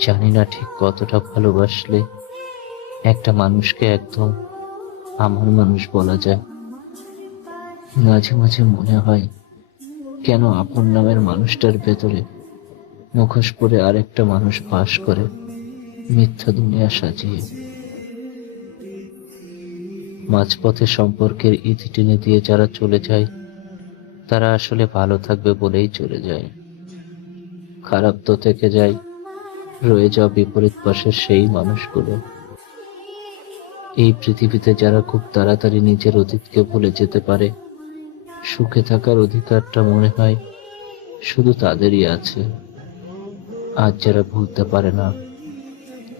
জানি না ঠিক কতটা ভালোবাসলে একটা মানুষকে একদম আমার মানুষ বলা যায়। মাঝে মাঝে মনে হয়, কেন আপন নামের মানুষটার ভেতরে মুখোশ পরে আরেকটা মানুষ বাস করে মিথ্যা দুনিয়া সাজিয়ে। মাঝপথে সম্পর্কের ইতি টেনে দিয়ে যারা চলে যায়, তারা আসলে ভালো থাকবে বলেই চলে যায়। খারাপ তো থেকে যায়, রয়ে যাওয়া বিপরীত পাশের সেই মানুষগুলো। এই পৃথিবীতে যারা খুব তাড়াতাড়ি নিজের অতীতকে ভুলে যেতে পারে, সুখে থাকার অধিকারটা মনে হয় শুধু তাদেরই আছে। আজ যারা ভুলতে পারে না,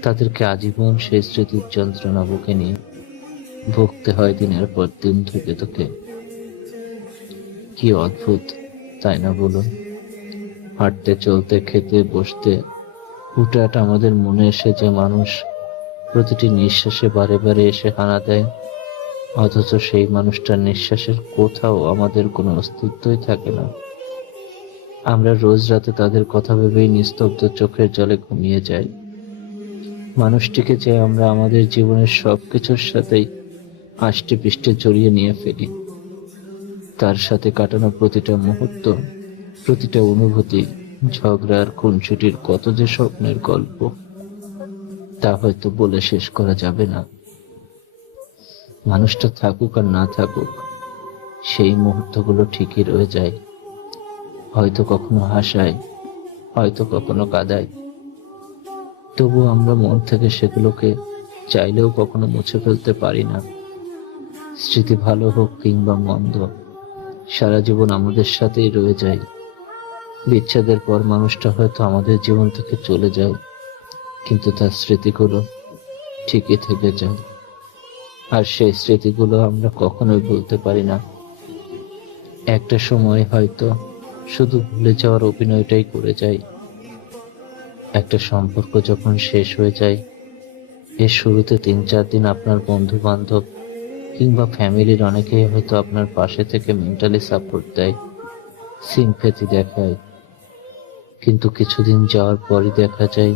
তাদেরকে আজীবন সেই স্মৃতির যন্ত্রণা বুকে নিয়ে ভুগতে হয় দিনের পর দিন ধুকে ধুকে কি অদ্ভুত, তাই না বলুন? হাঁটতে, চলতে, খেতে, বসতে হুটহাট আমাদের মনে এসে যে মানুষ প্রতিটি নিঃশ্বাসে বারে বারে এসে হানা দেয়, অথচ সেই মানুষটার নিঃশ্বাসের কোথাও আমাদের কোনো অস্তিত্বই থাকে না। আমরা রোজ রাতে তাদের কথা ভেবেই নিস্তব্ধ চোখের জলে ঘুমিয়ে যাই। মানুষটিকে যে আমরা আমাদের জীবনের সব কিছুর সাথেই আষ্টে পৃষ্ঠে জড়িয়ে নিয়ে ফেলি, তার সাথে কাটানো প্রতিটা মুহূর্ত প্রতিটা অনুভূতি, ঝগড়ার খুনসুটির কত যে স্বপ্নের গল্প, তা হয়তো বলে শেষ করা যাবে না। মানুষটা থাকুক আর না থাকুক, সেই মুহূর্তগুলো ঠিকই রয়ে যায়। হয়তো কখনো হাসায়, হয়তো কখনো কাদায়। তবু আমরা মন থেকে সেগুলোকে চাইলেও কখনো মুছে ফেলতে পারি না। স্মৃতি ভালো হোক কিংবা মন্দ, সারা জীবন আমাদের সাথেই রয়ে যায়। বিচ্ছেদের পর মানুষটা হয়তো আমাদের জীবন থেকে চলে যায় কিন্তু তার স্মৃতিগুলো ঠিকই থেকে যায় আর সেই স্মৃতিগুলো আমরা কখনোই ভুলতে পারি না। একটা সময় হয়তো শুধু ভুলে যাওয়ার অভিনয়টাই করে যাই একটা সম্পর্ক যখন শেষ হয়ে যায়, এর শুরুতে তিন চার দিন আপনার বন্ধু বান্ধব কিংবা ফ্যামিলির অনেকেই হয়তো আপনার পাশে থেকে মেন্টালি সাপোর্ট দেয়। সিম্পেথি দেখায়। কিন্তু কিছুদিন যাওয়ার পরই দেখা যায়,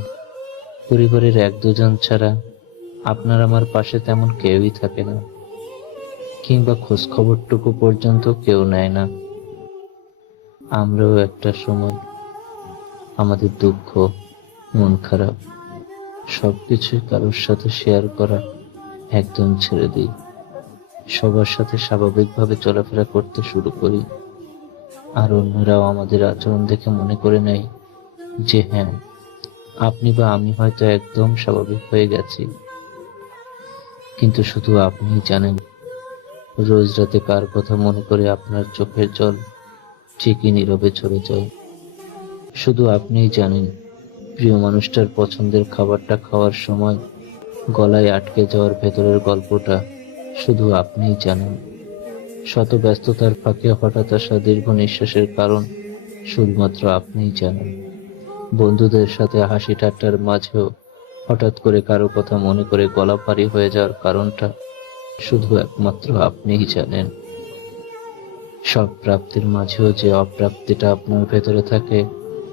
পরিবারের এক দুজন ছাড়া আপনার আমার পাশে তেমন কেউই থাকে না, কিংবা খোঁজ খবরটুকু পর্যন্ত কেউ নেয় না। আমরাও একটা সময় আমাদের দুঃখ, মন খারাপ, সবকিছুই কারোর সাথে শেয়ার করা একদম ছেড়ে দিই। সবার সাথে স্বাভাবিকভাবে চলাফেরা করতে শুরু করি। আর অন্যরাও আমাদের আচরণ দেখে মনে করে নেয় যে হ্যাঁ আপনি বা আমি হয়তো একদম স্বাভাবিক হয়ে গেছি। কিন্তু শুধু আপনিই জানেন, রোজ রাতে কার কথা মনে করে আপনার চোখের জল ঠিকই নীরবে চলে যায়। শুধু আপনিই জানেন, প্রিয় মানুষটার পছন্দের খাবারটা খাওয়ার সময় গলায় আটকে যাওয়ার ভেতরের গল্পটা শুধু আপনিই জানেন। শত ব্যস্ততার ফাঁকে হঠাৎ আসা দীর্ঘ নিঃশ্বাসের কারণ শুধুমাত্র আপনিই জানেন। বন্ধুদের সাথে হাসি ঠাট্টার মাঝেও হঠাৎ করে কারও কথা মনে করে গলা ভারী হয়ে যাওয়ার কারণটা শুধু একমাত্র আপনিই জানেন। সব প্রাপ্তির মাঝেও যে অপ্রাপ্তিটা আপনার ভেতরে থাকে,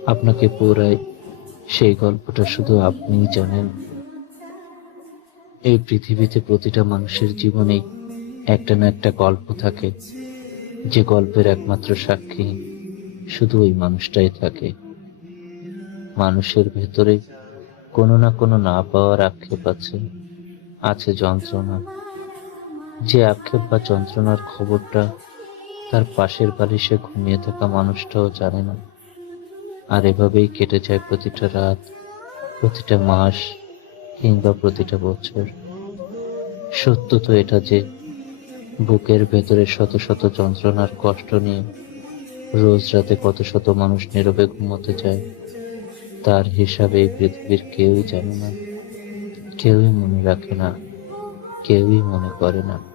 আপনাকে পুরায় সেই গল্পটা শুধু আপনিই জানেন। এই পৃথিবীতে প্রতিটা মানুষের জীবনেই একটা না একটা গল্প থাকে, যে গল্পের একমাত্র সাক্ষী শুধু ওই মানুষটাই থাকে। মানুষের ভেতরে কোনো না কোনো না পাওয়ার আক্ষেপ আছে আছে যন্ত্রণা। যে আক্ষেপ বা যন্ত্রণার খবরটা তার পাশের বালিশে ঘুমিয়ে থাকা মানুষটাও জানে না। আর এভাবেই কেটে যায় প্রতিটা রাত, প্রতিটা মাস কিংবা প্রতিটা বছর। সত্য তো এটা যে বুকের ভেতরে শত শত যন্ত্রণার কষ্ট নিয়ে রোজ রাতে কত শত মানুষ নীরবে ঘুমোতে যায়। তার হিসাবে এই পৃথিবীর কেউই জানে না, কেউই মনে রাখে না, কেউই মনে করে না।